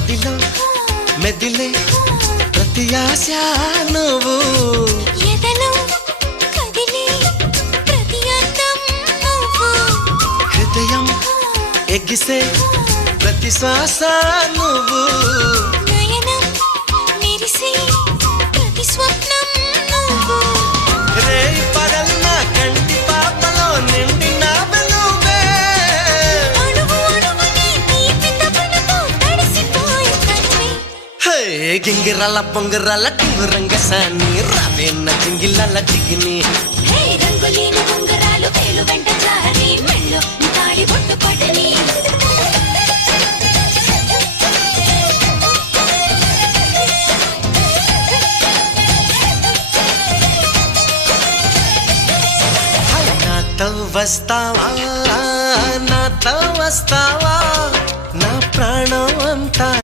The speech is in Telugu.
మదిలో మెదిలే ప్రతి ఆశ నువ్వు ఎదలో కదిలే ప్రతి అందం నువ్వు హృదయం ఎగిసే ప్రతి శ్వాస నువ్వు నయనం మెరిసే ప్రతి స్వప్నం నువ్వు రేయి పగల్న కంటి పాపలో నిండిన వెలుగే అణువు అణువుని తీపి తపనతో తడిసిపోయే తనివే హే గింగిరాల పొంగిరాల టింగురంగ సాని రావేన్న చింగిలాల చిగిని హే రంగులేని ఉంగరాలు వేలు వెంట జారి మెళ్ళో తాళి బొట్టు పడని నాతో వస్తావా నాతో వస్తావా